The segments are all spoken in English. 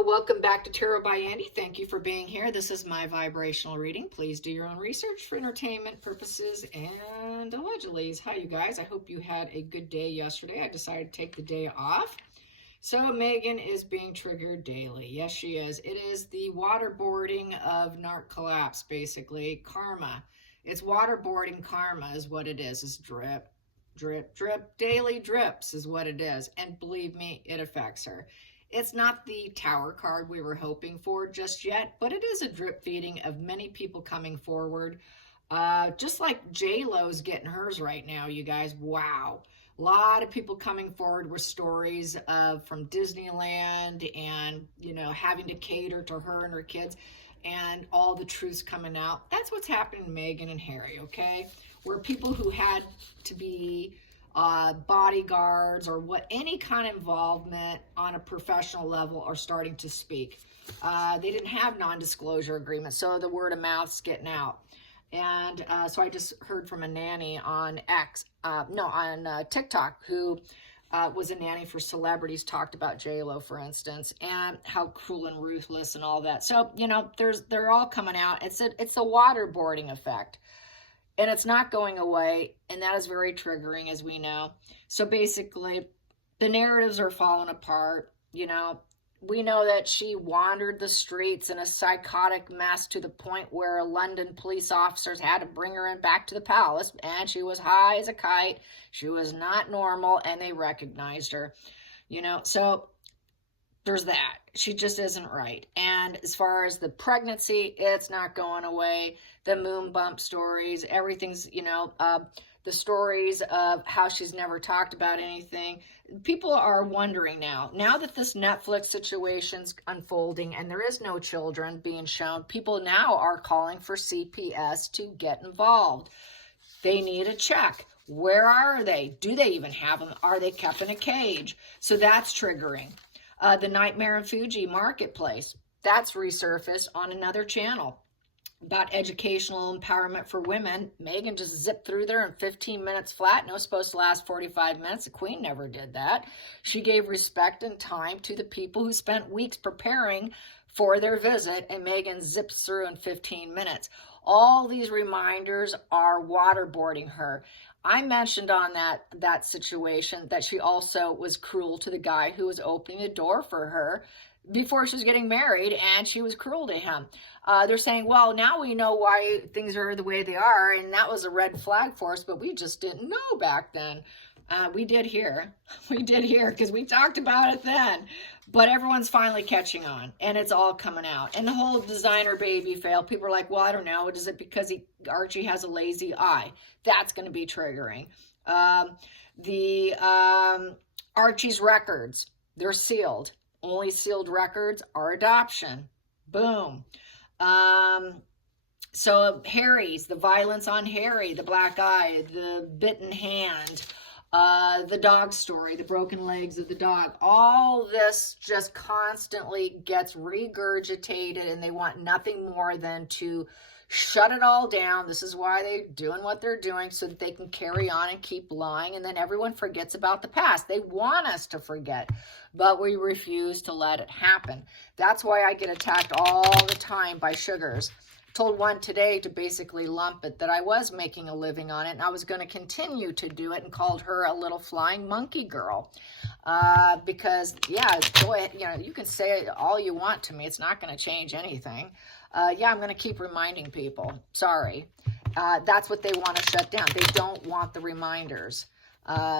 Hello, welcome back to Tarot by Andy. Thank you for being here. This is my vibrational reading. Please do your own research for entertainment purposes and allegedly. Hi, you guys. I hope you had a good day yesterday. I decided to take the day off. So Megan is being triggered daily. Yes, she is. It is the waterboarding of narc collapse, basically. Karma. It's waterboarding karma is what it is. It's drip, drip, drip. Daily drips is what it is. And believe me, it affects her. It's not the tower card we were hoping for just yet, but it is a drip feeding of many people coming forward. Just like J-Lo's getting hers right now, you guys. Wow. A lot of people coming forward with stories from Disneyland and, you know, having to cater to her and her kids and all the truths coming out. That's what's happening to Meghan and Harry, okay? Where people who had to be bodyguards or any kind of involvement on a professional level are starting to speak. They didn't have non-disclosure agreements, so the word of mouth's getting out. And so I just heard from a nanny on TikTok who was a nanny for celebrities, talked about J-Lo, for instance, and how cruel and ruthless and all that. So, you know, they're all coming out. It's a waterboarding effect. And it's not going away, and that is very triggering, as we know. So basically, the narratives are falling apart. You know, we know that she wandered the streets in a psychotic mess to the point where London police officers had to bring her back to the palace, and she was high as a kite. She was not normal, and they recognized her. You know, so there's that. She just isn't right. And as far as the pregnancy, it's not going away. The moon bump stories, everything's, you know, the stories of how she's never talked about anything. People are wondering now that this Netflix situation's unfolding and there is no children being shown, people now are calling for CPS to get involved. They need a check. Where are they? Do they even have them? Are they kept in a cage? So that's triggering. The Nightmare in Fuji Marketplace, that's resurfaced on another channel about educational empowerment for women. Meghan just zipped through there in 15 minutes flat. No, supposed to last 45 minutes. The Queen never did that. She gave respect and time to the people who spent weeks preparing for their visit, and Meghan zips through in 15 minutes. All these reminders are waterboarding her. I mentioned on that situation that she also was cruel to the guy who was opening the door for her before she was getting married, and she was cruel to him. They're saying, well, now we know why things are the way they are, and that was a red flag for us, but we just didn't know back then. We did here. We did here because we talked about it then. But everyone's finally catching on, and it's all coming out. And the whole designer baby fail, people are like, well, I don't know. Is it because Archie has a lazy eye? That's going to be triggering. Archie's records, they're sealed. Only sealed records are adoption. Boom. So Harry's, the violence on Harry, the black eye, the bitten hand, the dog story, the broken legs of the dog, all this just constantly gets regurgitated, and they want nothing more than to shut it all down. This is why they're doing what they're doing, so that they can carry on and keep lying, and then everyone forgets about the past. They want us to forget, but we refuse to let it happen. That's why I get attacked all the time by sugars. Told one today to basically lump it, that I was making a living on it and I was going to continue to do it, and called her a little flying monkey girl. Because, yeah, go ahead, you know, you can say all you want to me. It's not going to change anything. Yeah, I'm going to keep reminding people. Sorry. That's what they want to shut down. They don't want the reminders.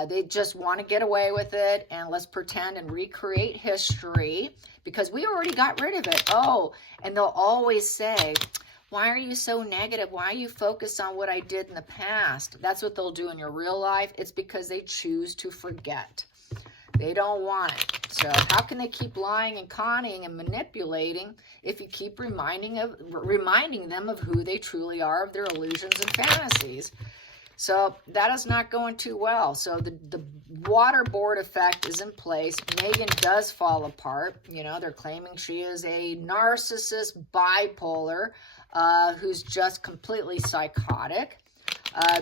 They just want to get away with it, and let's pretend and recreate history because we already got rid of it. Oh, and they'll always say, why are you so negative? Why are you focused on what I did in the past? That's what they'll do in your real life. It's because they choose to forget. They don't want it. So how can they keep lying and conning and manipulating if you keep reminding them of who they truly are, of their illusions and fantasies? So that is not going too well. So the waterboard effect is in place. Meghan does fall apart. You know, they're claiming she is a narcissist, bipolar, who's just completely psychotic.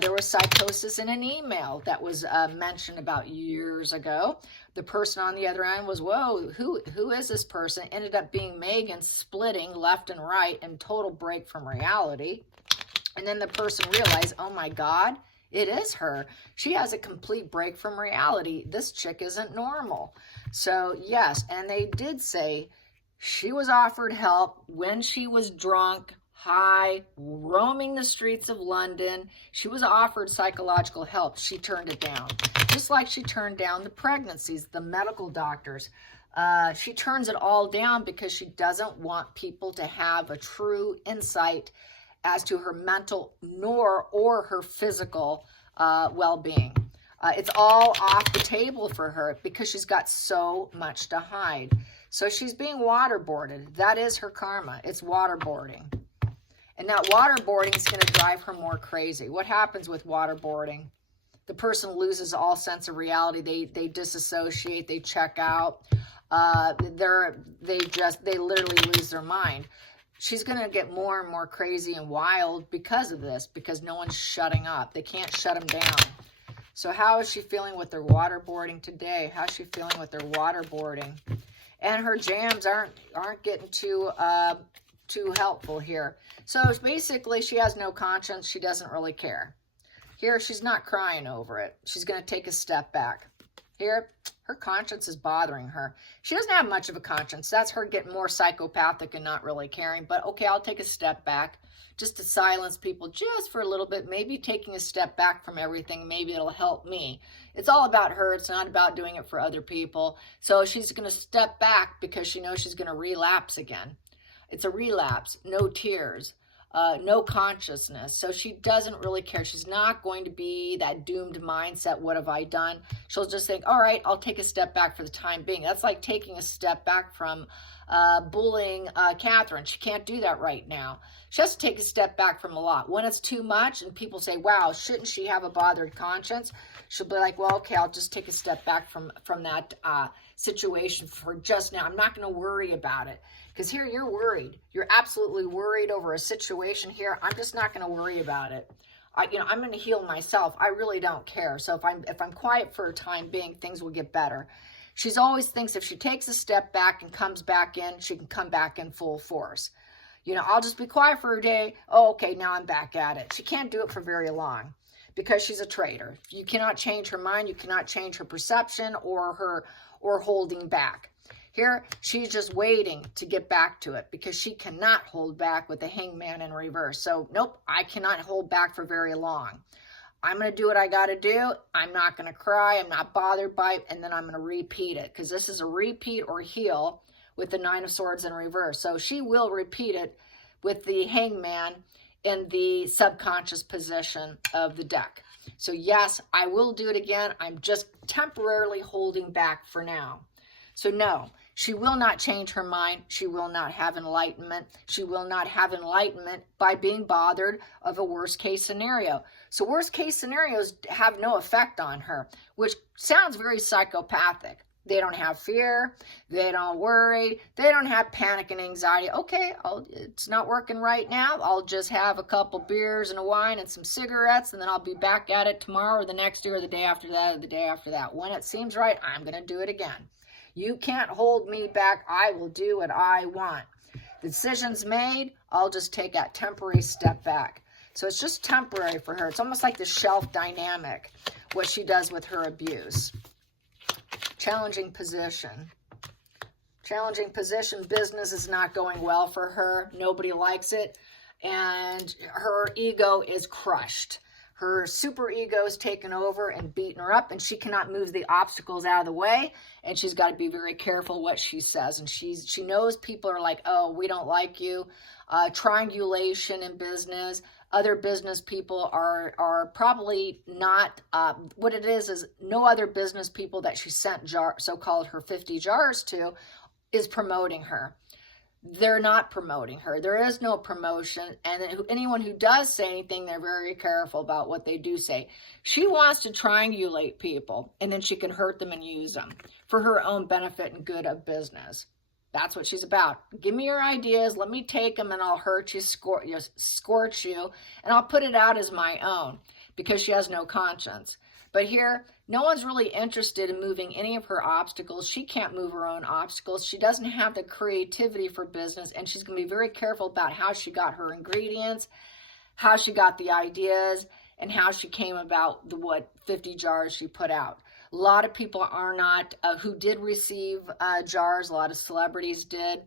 There was psychosis in an email that was mentioned about years ago. The person on the other end was, whoa, who is this person? Ended up being Megan, splitting left and right and total break from reality. And then the person realized, oh my God, it is her. She has a complete break from reality. This chick isn't normal. So yes, and they did say she was offered help when she was drunk, high, roaming the streets of London. She was offered psychological help. She turned it down. Just like she turned down the pregnancies, the medical doctors. She turns it all down because she doesn't want people to have a true insight as to her mental or her physical well-being. It's all off the table for her because she's got so much to hide. So she's being waterboarded. That is her karma. It's waterboarding. And that waterboarding is going to drive her more crazy. What happens with waterboarding? The person loses all sense of reality. They disassociate. They check out. They literally lose their mind. She's going to get more and more crazy and wild because of this, because no one's shutting up. They can't shut them down. So how is she feeling with their waterboarding today? How's she feeling with their waterboarding? And her jams aren't getting too helpful here. So basically, she has no conscience. She doesn't really care. Here, she's not crying over it. She's going to take a step back. Here, her conscience is bothering her. She doesn't have much of a conscience. That's her getting more psychopathic and not really caring. But okay, I'll take a step back just to silence people just for a little bit. Maybe taking a step back from everything, maybe it'll help me. It's all about her. It's not about doing it for other people. So she's going to step back because she knows she's going to relapse again. It's a relapse, no tears. No consciousness. So she doesn't really care. She's not going to be that doomed mindset. What have I done? She'll just think, all right, I'll take a step back for the time being. That's like taking a step back from bullying Catherine. She can't do that right now. She has to take a step back from a lot. When it's too much and people say, wow, shouldn't she have a bothered conscience? She'll be like, well, okay, I'll just take a step back from that situation for just now. I'm not going to worry about it. Because here you're worried. You're absolutely worried over a situation here. I'm just not going to worry about it. I'm going to heal myself. I really don't care. So if I'm quiet for a time being, things will get better. She's always thinks if she takes a step back and comes back in, she can come back in full force. I'll just be quiet for a day. Oh, okay, now I'm back at it. She can't do it for very long because she's a traitor. You cannot change her mind. You cannot change her perception or holding back. Here, she's just waiting to get back to it because she cannot hold back with the hangman in reverse. So, nope, I cannot hold back for very long. I'm going to do what I got to do. I'm not going to cry. I'm not bothered by it. And then I'm going to repeat it because this is a repeat or heal with the Nine of Swords in reverse. So she will repeat it with the hangman in the subconscious position of the deck. So yes, I will do it again. I'm just temporarily holding back for now. So no, she will not change her mind. She will not have enlightenment. She will not have enlightenment by being bothered of a worst case scenario. So worst case scenarios have no effect on her, which sounds very psychopathic. They don't have fear. They don't worry. They don't have panic and anxiety. Okay, it's not working right now. I'll just have a couple beers and a wine and some cigarettes, and then I'll be back at it tomorrow or the next day or the day after that or the day after that. When it seems right, I'm going to do it again. You can't hold me back. I will do what I want. The decision's made. I'll just take a temporary step back. So it's just temporary for her. It's almost like the shelf dynamic, what she does with her abuse. Challenging position. Challenging position. Business is not going well for her. Nobody likes it. And her ego is crushed. Her super ego is taken over and beaten her up, and she cannot move the obstacles out of the way, and she's got to be very careful what she says. And she knows people are like, oh, we don't like you. Triangulation in business. Other business people are probably not, what it is no other business people that she sent so-called her 50 jars to is promoting her. They're not promoting her. There is no promotion. And anyone who does say anything, they're very careful about what they do say. She wants to triangulate people, and then she can hurt them and use them for her own benefit and good of business. That's what she's about. Give me your ideas. Let me take them, and I'll hurt you, scorch you, and I'll put it out as my own because she has no conscience. But here, No one's really interested in moving any of her obstacles. She can't move her own obstacles. She doesn't have the creativity for business, and she's going to be very careful about how she got her ingredients, how she got the ideas, and how she came about the 50 jars she put out. A lot of people are not, who did receive jars, a lot of celebrities did,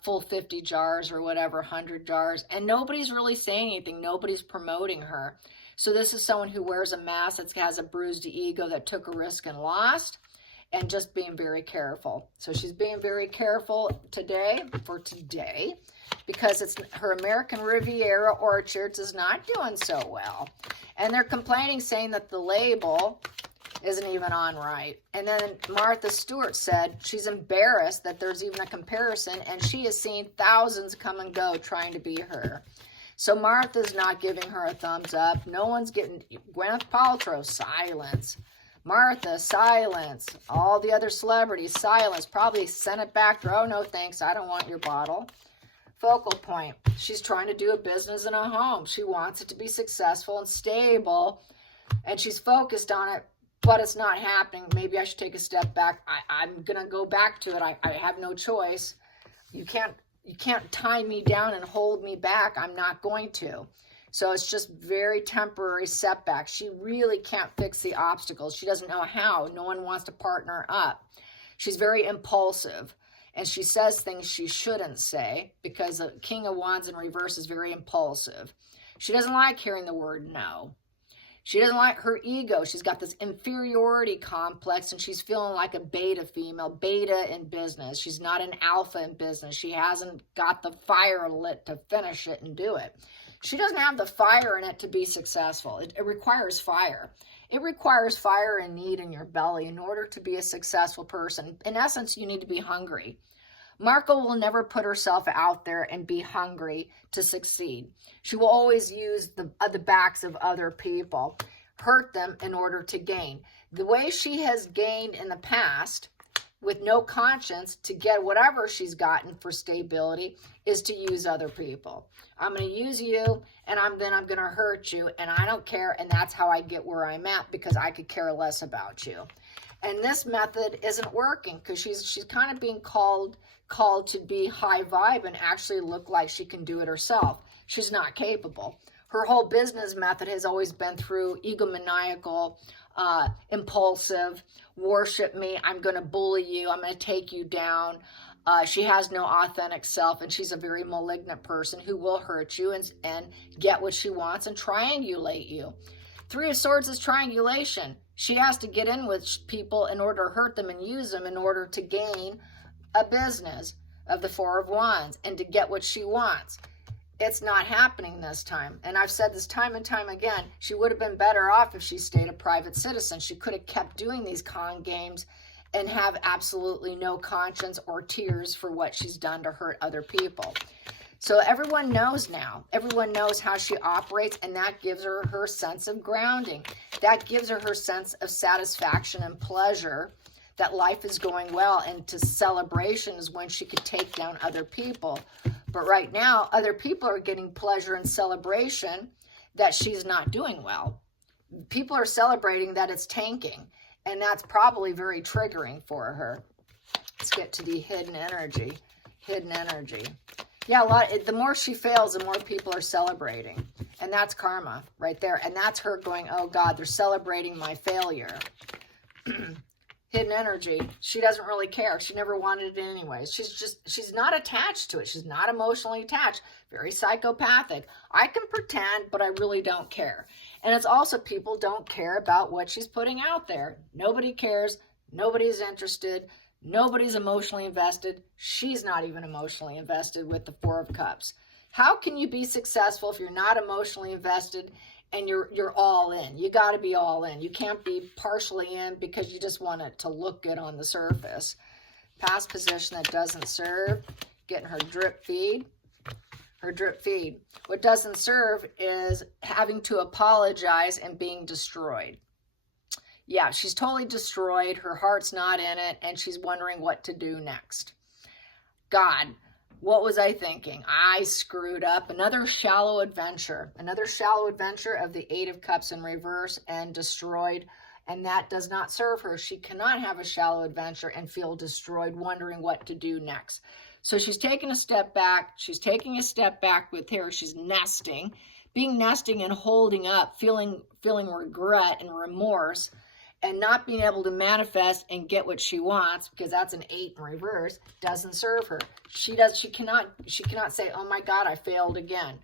full 50 jars or whatever, 100 jars, and nobody's really saying anything. Nobody's promoting her. So this is someone who wears a mask that has a bruised ego, that took a risk and lost, and just being very careful. So she's being very careful today, because it's her American Riviera Orchards is not doing so well. And they're complaining, saying that the label isn't even on right. And then Martha Stewart said she's embarrassed that there's even a comparison, and she has seen thousands come and go trying to be her. So Martha's not giving her a thumbs up. No one's getting, Gwyneth Paltrow, silence. Martha, silence. All the other celebrities, silence. Probably sent it back to her. Oh, no, thanks. I don't want your bottle. Focal point. She's trying to do a business in a home. She wants it to be successful and stable, and she's focused on it, but it's not happening. Maybe I should take a step back. I'm going to go back to it. I have no choice. You can't tie me down and hold me back. I'm not going to. So it's just very temporary setback. She really can't fix the obstacles. She doesn't know how. No one wants to partner up. She's very impulsive, and she says things she shouldn't say, because the King of Wands in reverse is very impulsive. She doesn't like hearing the word no. She doesn't like her ego. She's got this inferiority complex, and she's feeling like a beta female, beta in business. She's not an alpha in business. She hasn't got the fire lit to finish it and do it. She doesn't have the fire in it to be successful. It requires fire. It requires fire and need in your belly in order to be a successful person. In essence, you need to be hungry. Marco will never put herself out there and be hungry to succeed. She will always use the backs of other people, hurt them in order to gain. The way she has gained in the past with no conscience to get whatever she's gotten for stability is to use other people. I'm going to use you, and then I'm going to hurt you, and I don't care, and that's how I get where I'm at, because I could care less about you. And this method isn't working, because she's kind of being called to be high vibe and actually look like she can do it herself. She's not capable. Her whole business method has always been through egomaniacal, impulsive, worship me, I'm going to bully you, I'm going to take you down. She has no authentic self, and she's a very malignant person who will hurt you and get what she wants and triangulate you. Three of Swords is triangulation. She has to get in with people in order to hurt them and use them in order to gain a business of the Four of Wands and to get what she wants. It's not happening this time. And I've said this time and time again, she would have been better off if she stayed a private citizen. She could have kept doing these con games and have absolutely no conscience or tears for what she's done to hurt other people. So everyone knows now. Everyone knows how she operates, and that gives her her sense of grounding. That gives her her sense of satisfaction and pleasure that life is going well, and to celebration is when she could take down other people. But right now, other people are getting pleasure and celebration that she's not doing well. People are celebrating that it's tanking, and that's probably very triggering for her. Let's get to the hidden energy. Hidden energy. Yeah, the more she fails, the more people are celebrating. And that's karma right there. And that's her going, oh God, they're celebrating my failure. Hidden energy. She doesn't really care. She never wanted it anyways. She's not attached to it. She's not emotionally attached. Very psychopathic. I can pretend, but I really don't care. And it's also people don't care about what she's putting out there. Nobody cares. Nobody's interested. Nobody's emotionally invested. She's not even emotionally invested with the Four of Cups. How can you be successful if you're not emotionally invested and you're all in? You got to be all in. You can't be partially in because you just want it to look good on the surface. Past position that doesn't serve. Getting her drip feed. Her drip feed. What doesn't serve is having to apologize and being destroyed. Yeah, she's totally destroyed. Her heart's not in it, and she's wondering what to do next. God, what was I thinking? I screwed up. Another shallow adventure. Another shallow adventure of the Eight of Cups in reverse and destroyed. And that does not serve her. She cannot have a shallow adventure and feel destroyed, wondering what to do next. So she's taking a step back. She's taking a step back with her. She's nesting, nesting and holding up, feeling regret and remorse, and not being able to manifest and get what she wants, because that's an 8 in reverse, doesn't serve her. She cannot say, oh my God, I failed again,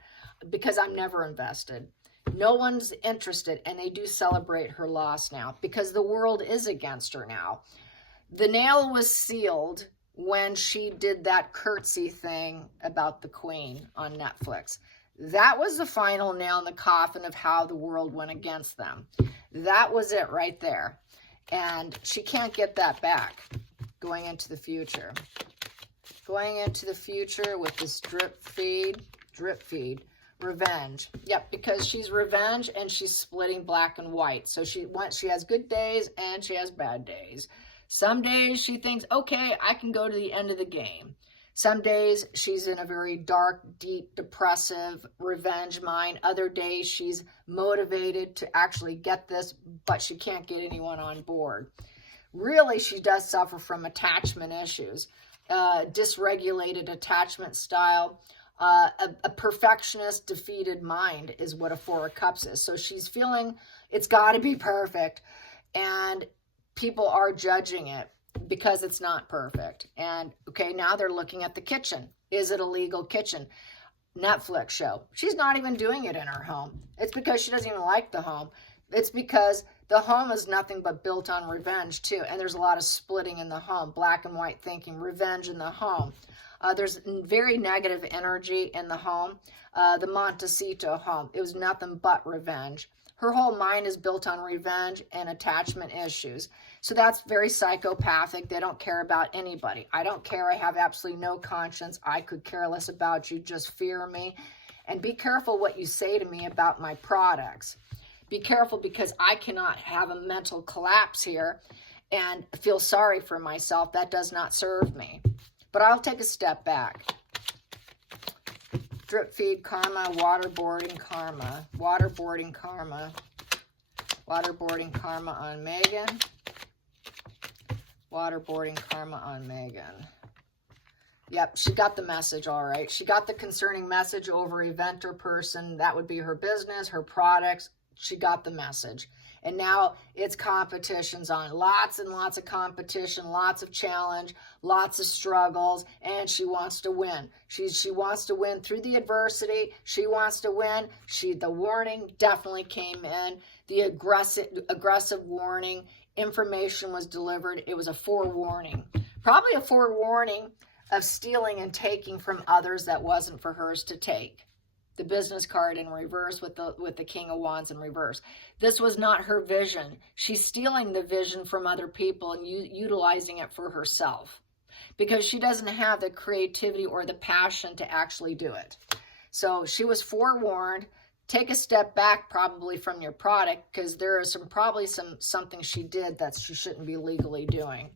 because I'm never invested. No one's interested, and they do celebrate her loss now, because the world is against her now. The nail was sealed when she did that curtsy thing about the Queen on Netflix. That was the final nail in the coffin of how the world went against them. That was it right there. And she can't get that back going into the future. Going into the future with this drip feed, revenge. Yep, because she's revenge and she's splitting black and white. So she has good days and she has bad days. Some days she thinks, okay, I can go to the end of the game. Some days she's in a very dark, deep, depressive revenge mind. Other days she's motivated to actually get this, but she can't get anyone on board. Really, she does suffer from attachment issues, dysregulated attachment style. A perfectionist, defeated mind is what a 4 of Cups is. So she's feeling it's got to be perfect, and people are judging it because it's not perfect. And okay, now they're looking at the kitchen. Is it a legal kitchen? Netflix show. She's not even doing it in her home. It's because she doesn't even like the home. It's because the home is nothing but built on revenge too. And there's a lot of splitting in the home, black and white thinking, revenge in the home. There's very negative energy in the home. The Montecito home, it was nothing but revenge. Her whole mind is built on revenge and attachment issues. So that's very psychopathic. They don't care about anybody. I don't care. I have absolutely no conscience. I could care less about you. Just fear me. And be careful what you say to me about my products. Be careful, because I cannot have a mental collapse here and feel sorry for myself. That does not serve me. But I'll take a step back. Drip feed karma, waterboarding karma, waterboarding karma, waterboarding karma on Megan, waterboarding karma on Megan. Yep, she got the message, all right. She got the concerning message over event or person. That would be her business, her products. She got the message. And now it's competitions on. Lots and lots of competition, lots of challenge, lots of struggles, and she wants to win. She wants to win through the adversity. She wants to win. The warning definitely came in. The aggressive warning, information was delivered. It was a forewarning. Probably a forewarning of stealing and taking from others that wasn't for hers to take. The business card in reverse with the King of Wands in reverse. This was not her vision. She's stealing the vision from other people and utilizing it for herself, because she doesn't have the creativity or the passion to actually do it. So she was forewarned. Take a step back probably from your product, because there is probably something she did that she shouldn't be legally doing.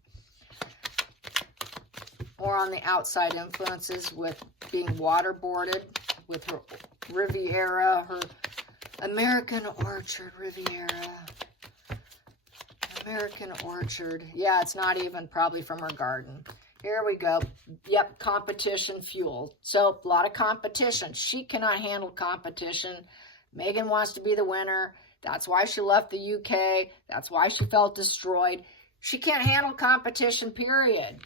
More on the outside influences with being waterboarded, with her Riviera, her American Orchard Riviera. American Orchard. Yeah, it's not even probably from her garden. Here we go. Yep, competition fuel. So a lot of competition. She cannot handle competition. Megan wants to be the winner. That's why she left the UK. That's why she felt destroyed. She can't handle competition, period.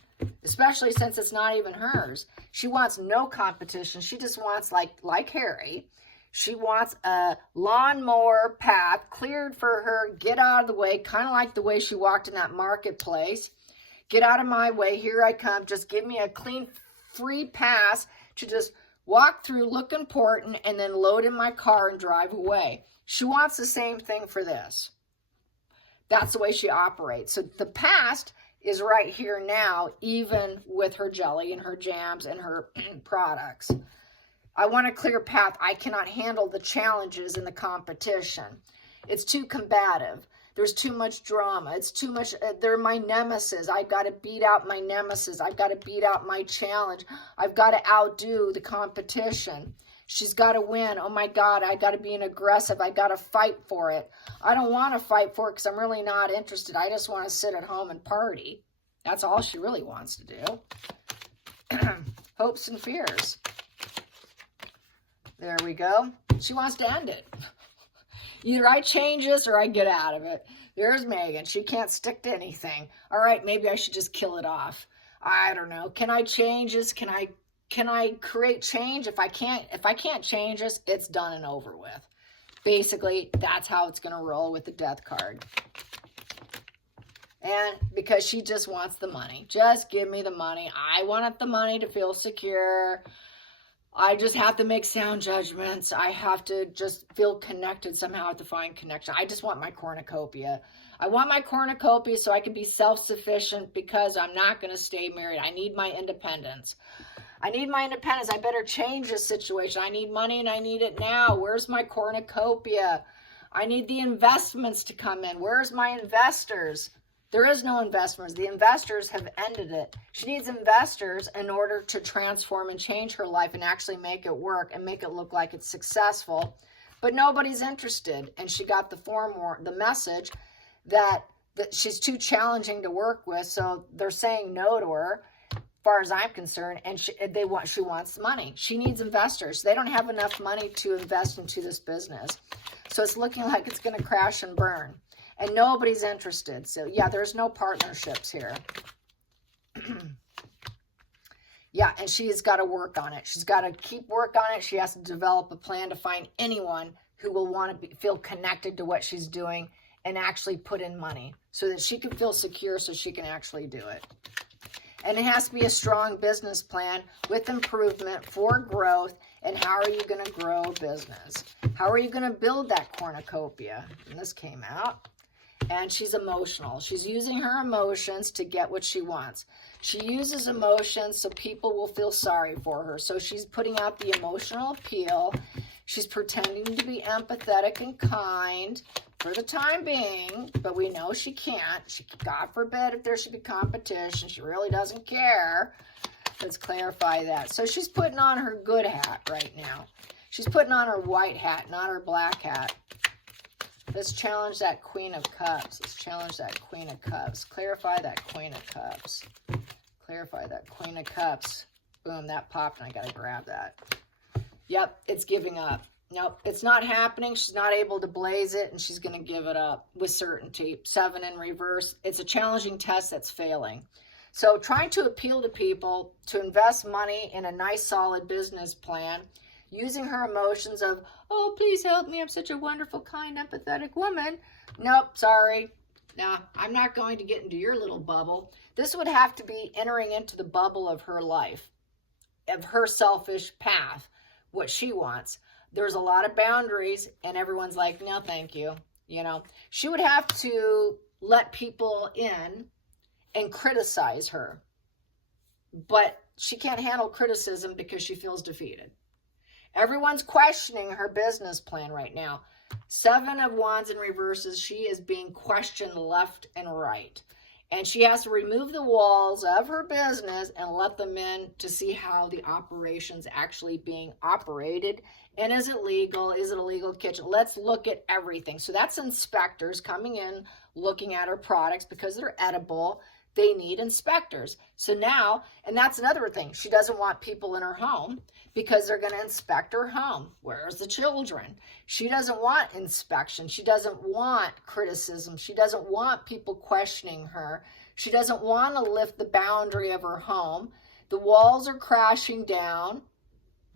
Especially since it's not even hers. She wants no competition. She just wants, like Harry, she wants a lawnmower path cleared for her. Get out of the way, kind of like the way she walked in that marketplace. Get out of my way. Here I come. Just give me a clean, free pass to just walk through, look important, and then load in my car and drive away. She wants the same thing for this. That's the way she operates. So the past is right here now, even with her jelly and her jams and her products. I want a clear path. I cannot handle the challenges in the competition. It's too combative. There's too much drama. It's too much. They're my nemesis. I've got to beat out my nemesis. I've got to beat out my challenge. I've got to outdo the competition. She's got to win. Oh my God, I got to be an aggressive. I got to fight for it. I don't want to fight for it because I'm really not interested. I just want to sit at home and party. That's all she really wants to do. Hopes and fears. There we go. She wants to end it. Either I change this or I get out of it. There's Megan. She can't stick to anything. All right, maybe I should just kill it off. I don't know. Can I change this? Can I create change? If I can't change this, it's done and over with. Basically, that's how it's going to roll with the death card. And because she just wants the money. Just give me the money. I want the money to feel secure. I just have to make sound judgments. I have to just feel connected somehow. I have to find connection. I just want my cornucopia. I want my cornucopia so I can be self-sufficient because I'm not going to stay married. I need my independence. I need my independence. I better change this situation. I need money and I need it now. Where's my cornucopia? I need the investments to come in. Where's my investors? There is no investors. The investors have ended it. She needs investors in order to transform and change her life and actually make it work and make it look like it's successful. But nobody's interested. And she got the message that she's too challenging to work with. So they're saying no to her, as far as I'm concerned. And she wants money. She needs investors. They don't have enough money to invest into this business. So it's looking like it's going to crash and burn. And nobody's interested. So, yeah, there's no partnerships here. Yeah, and she's got to work on it. She's got to keep work on it. She has to develop a plan to find anyone who will want to feel connected to what she's doing and actually put in money so that she can feel secure so she can actually do it. And it has to be a strong business plan with improvement for growth. And how are you going to grow a business? How are you going to build that cornucopia? And this came out. And she's emotional. She's using her emotions to get what she wants. She uses emotions so people will feel sorry for her. So she's putting out the emotional appeal. She's pretending to be empathetic and kind for the time being, but we know she can't. God forbid if there should be competition. She really doesn't care. Let's clarify that. So she's putting on her good hat right now. She's putting on her white hat, not her black hat. Let's challenge that Queen of Cups. Let's challenge that Queen of Cups. Clarify that Queen of Cups. Clarify that Queen of Cups. Boom, that popped and I got to grab that. Yep, it's giving up. Nope, it's not happening. She's not able to blaze it and she's going to give it up with certainty. 7 in reverse. It's a challenging test that's failing. So trying to appeal to people to invest money in a nice, solid business plan, using her emotions of, oh, please help me. I'm such a wonderful, kind, empathetic woman. Nope, sorry. Nah, I'm not going to get into your little bubble. This would have to be entering into the bubble of her life, of her selfish path, what she wants. There's a lot of boundaries and everyone's like, no, thank you. You know, she would have to let people in and criticize her. But she can't handle criticism because she feels defeated. Everyone's questioning her business plan right now. 7 of Wands in reverses. She is being questioned left and right. And she has to remove the walls of her business and let them in to see how the operation's actually being operated. And is it legal? Is it a legal kitchen? Let's look at everything. So that's inspectors coming in, looking at her products because they're edible. They need inspectors. So now, and that's another thing, she doesn't want people in her home because they're going to inspect her home. Where's the children? She doesn't want inspection. She doesn't want criticism. She doesn't want people questioning her. She doesn't want to lift the boundary of her home. The walls are crashing down.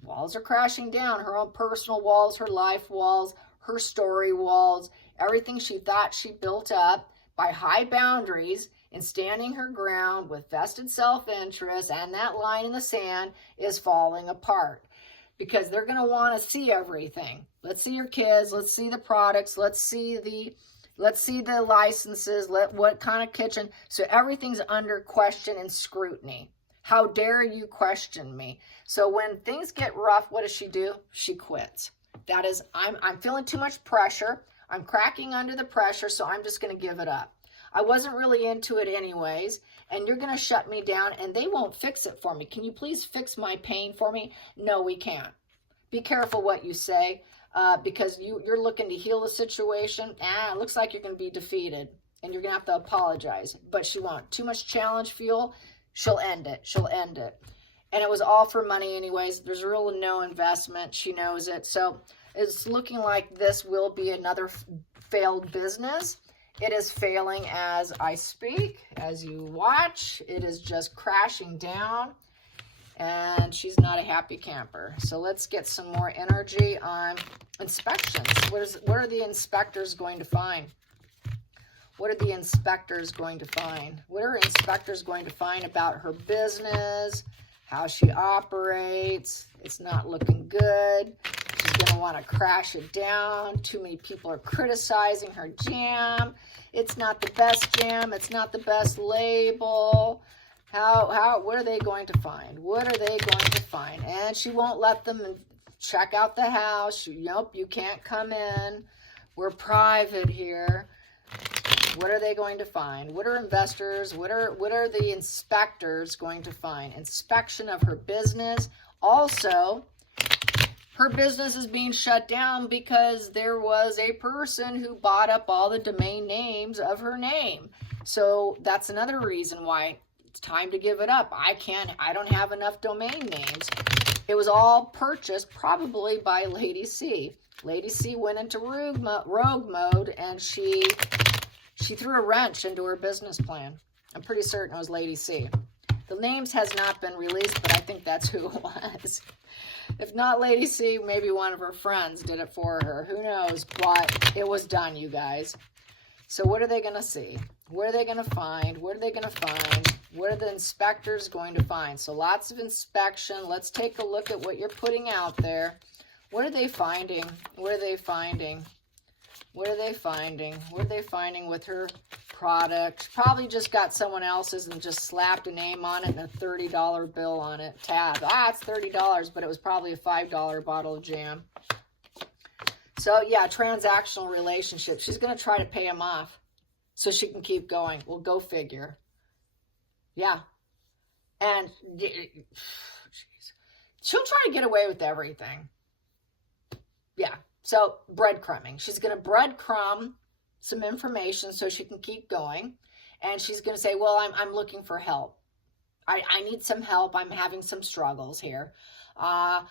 Walls are crashing down. Her own personal walls, her life walls, her story walls, everything she thought she built up by high boundaries and standing her ground with vested self-interest, and that line in the sand is falling apart because they're going to want to see everything. Let's see your kids. Let's see the products. Let's see the licenses. What kind of kitchen. So everything's under question and scrutiny. How dare you question me? So when things get rough, what does she do? She quits. That is, I'm feeling too much pressure. I'm cracking under the pressure, so I'm just going to give it up. I wasn't really into it anyways, and you're going to shut me down, and they won't fix it for me. Can you please fix my pain for me? No, we can't. Be careful what you say, because you're looking to heal the situation. It looks like you're going to be defeated and you're going to have to apologize. But she won't. Too much challenge fuel, she'll end it. She'll end it. And it was all for money anyways. There's really no investment. She knows it. So it's looking like this will be another failed business. It is failing as I speak, as you watch. It is just crashing down, and she's not a happy camper. So let's get some more energy on inspections. What are the inspectors going to find? What are the inspectors going to find? What are inspectors going to find about her business, how she operates? It's not looking good. She's going to want to crash it down. Too many people are criticizing her jam. It's not the best jam. It's not the best label. What are they going to find? What are they going to find? And she won't let them check out the house. Nope, you can't come in. We're private here. What are they going to find? What are investors? What are the inspectors going to find? Inspection of her business. Also, her business is being shut down because there was a person who bought up all the domain names of her name. So that's another reason why it's time to give it up. I don't have enough domain names. It was all purchased probably by Lady C. Lady C went into rogue mode, and she threw a wrench into her business plan. I'm pretty certain it was Lady C. The names has not been released, but I think that's who it was. If not Lady C, maybe one of her friends did it for her. Who knows? But it was done, you guys. So what are they going to see? What are they going to find? What are they going to find? What are the inspectors going to find? So lots of inspection. Let's take a look at what you're putting out there. What are they finding? What are they finding? What are they finding? What are they finding with her product? Probably just got someone else's and just slapped a name on it and a $30 bill on it. Tab. It's $30, but it was probably a $5 bottle of jam. So yeah, transactional relationship. She's going to try to pay him off so she can keep going. Well, go figure. Yeah. And she'll try to get away with everything. Yeah. So breadcrumbing. She's going to breadcrumb some information so she can keep going. And she's going to say, well, I'm looking for help. I need some help. I'm having some struggles here. I'm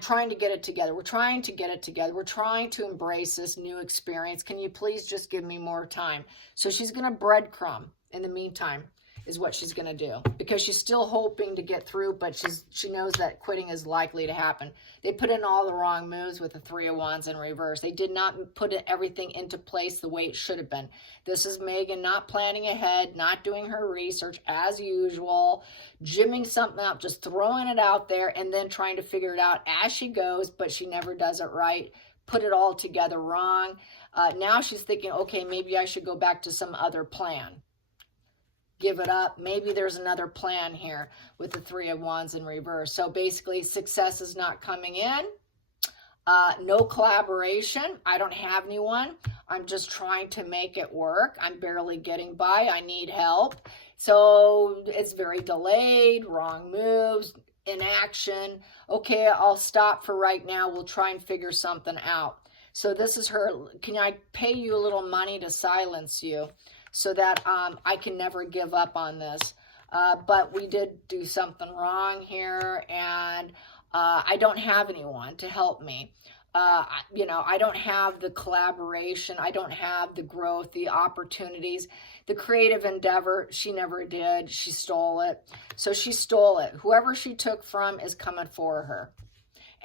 trying to get it together. We're trying to get it together. We're trying to embrace this new experience. Can you please just give me more time? So she's going to breadcrumb in the meantime is what she's going to do, because she's still hoping to get through, but she knows that quitting is likely to happen. They put in all the wrong moves with the 3 of Wands in reverse. They did not put everything into place the way it should have been. This is Megan not planning ahead, not doing her research as usual, jimming something up, just throwing it out there and then trying to figure it out as she goes, but she never does it right. Put it all together wrong. Now she's thinking, okay, maybe I should go back to some other plan. Give it up. Maybe there's another plan here with the 3 of Wands in reverse. So basically, success is not coming in. No collaboration. I don't have anyone. I'm just trying to make it work. I'm barely getting by. I need help. So it's very delayed, wrong moves, inaction. Okay, I'll stop for right now. We'll try and figure something out. So this is her. Can I pay you a little money to silence you, so that I can never give up on this? But we did do something wrong here, and I don't have anyone to help me. I don't have the collaboration. I don't have the growth, the opportunities, the creative endeavor. She never did. She stole it. So she stole it. Whoever she took from is coming for her.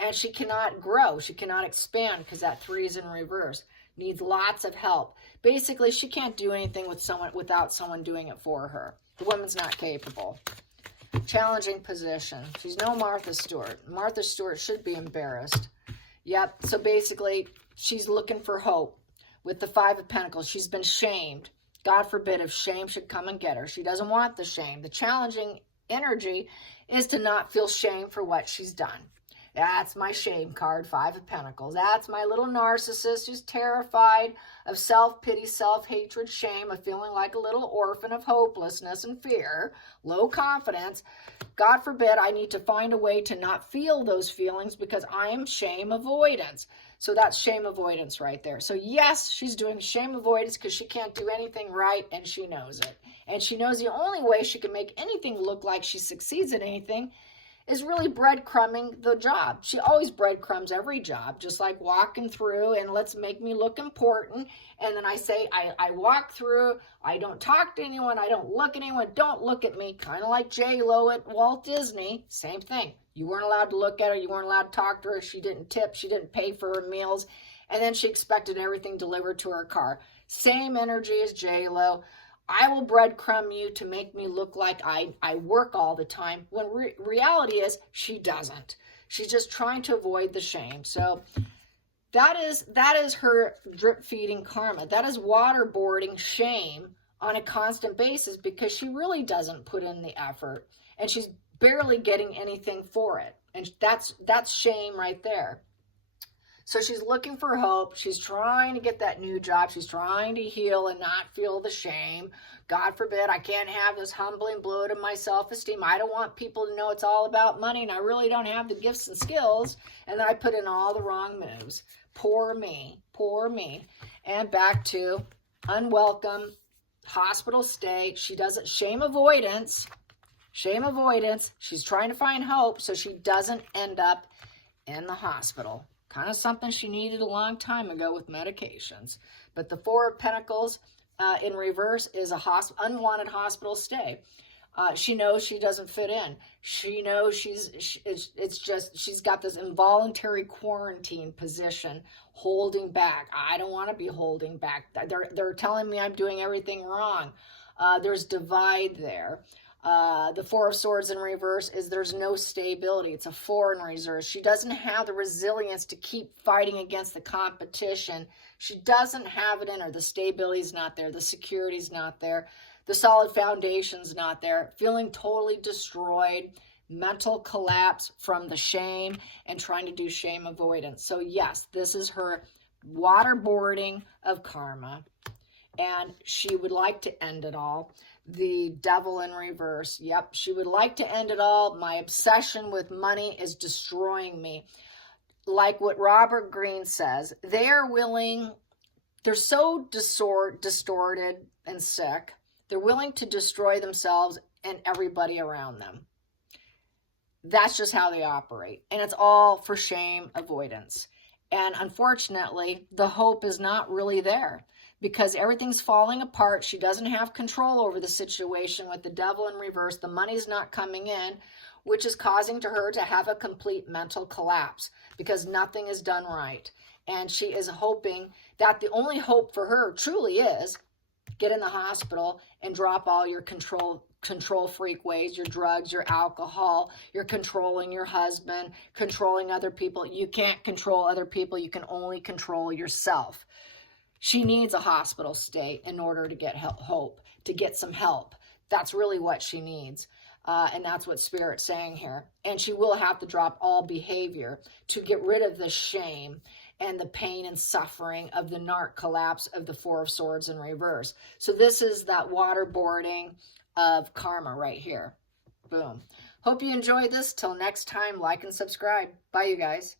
And she cannot grow. She cannot expand because that 3 is in reverse. Needs lots of help. Basically, she can't do anything without someone doing it for her. The woman's not capable. Challenging position. She's no Martha Stewart. Martha Stewart should be embarrassed. Yep. So basically, she's looking for hope. With the 5 of Pentacles, she's been shamed. God forbid if shame should come and get her. She doesn't want the shame. The challenging energy is to not feel shame for what she's done. That's my shame card, 5 of Pentacles. That's my little narcissist who's terrified of self-pity, self-hatred, shame, of feeling like a little orphan, of hopelessness and fear, low confidence. God forbid I need to find a way to not feel those feelings because I am shame avoidance. So that's shame avoidance right there. So yes, she's doing shame avoidance because she can't do anything right and she knows it. And she knows the only way she can make anything look like she succeeds at anything is really breadcrumbing the job. She always breadcrumbs every job, just like walking through and let's make me look important. And then I say, I walk through, I don't talk to anyone, I don't look at anyone, don't look at me. Kind of like J-Lo at Walt Disney, same thing. You weren't allowed to look at her, you weren't allowed to talk to her, she didn't tip, she didn't pay for her meals, and then she expected everything delivered to her car. Same energy as J-Lo. I will breadcrumb you to make me look like I work all the time, when reality is she doesn't. She's just trying to avoid the shame. So that is her drip feeding karma. That is waterboarding shame on a constant basis because she really doesn't put in the effort and she's barely getting anything for it. And that's shame right there. So she's looking for hope. She's trying to get that new job. She's trying to heal and not feel the shame. God forbid, I can't have this humbling blow to my self-esteem. I don't want people to know it's all about money and I really don't have the gifts and skills. And then I put in all the wrong moves. Poor me, poor me. And back to unwelcome, hospital stay. She doesn't, shame avoidance. She's trying to find hope so she doesn't end up in the hospital. Kind of something she needed a long time ago with medications. But the Four of Pentacles in reverse is a unwanted hospital stay. She knows she doesn't fit in. She knows she's got this involuntary quarantine position holding back. I don't want to be holding back. They're telling me I'm doing everything wrong. There's divide there. The Four of Swords in reverse is there's no stability. It's a 4 in reverse. She doesn't have the resilience to keep fighting against the competition. She doesn't have it in her. The stability's not there. The security's not there. The solid foundation's not there. Feeling totally destroyed. Mental collapse from the shame and trying to do shame avoidance. So yes, this is her waterboarding of karma. And she would like to end it all. The Devil in reverse. Yep, she would like to end it all. My obsession with money is destroying me. Like what Robert Greene says, they're so distorted and sick, they're willing to destroy themselves and everybody around them. That's just how they operate. And it's all for shame avoidance. And unfortunately, the hope is not really there because everything's falling apart. She doesn't have control over the situation with the Devil in reverse. The money's not coming in, which is causing her to have a complete mental collapse because nothing is done right. And she is hoping that the only hope for her truly is get in the hospital and drop all your control freak ways, your drugs, your alcohol, you're controlling your husband, controlling other people. You can't control other people. You can only control yourself. She needs a hospital stay in order to get hope, to get some help. That's really what she needs. And that's what Spirit's saying here. And she will have to drop all behavior to get rid of the shame and the pain and suffering of the narc collapse of the Four of Swords in reverse. So this is that waterboarding of karma right here. Boom. Hope you enjoyed this. Till next time, like and subscribe. Bye, you guys.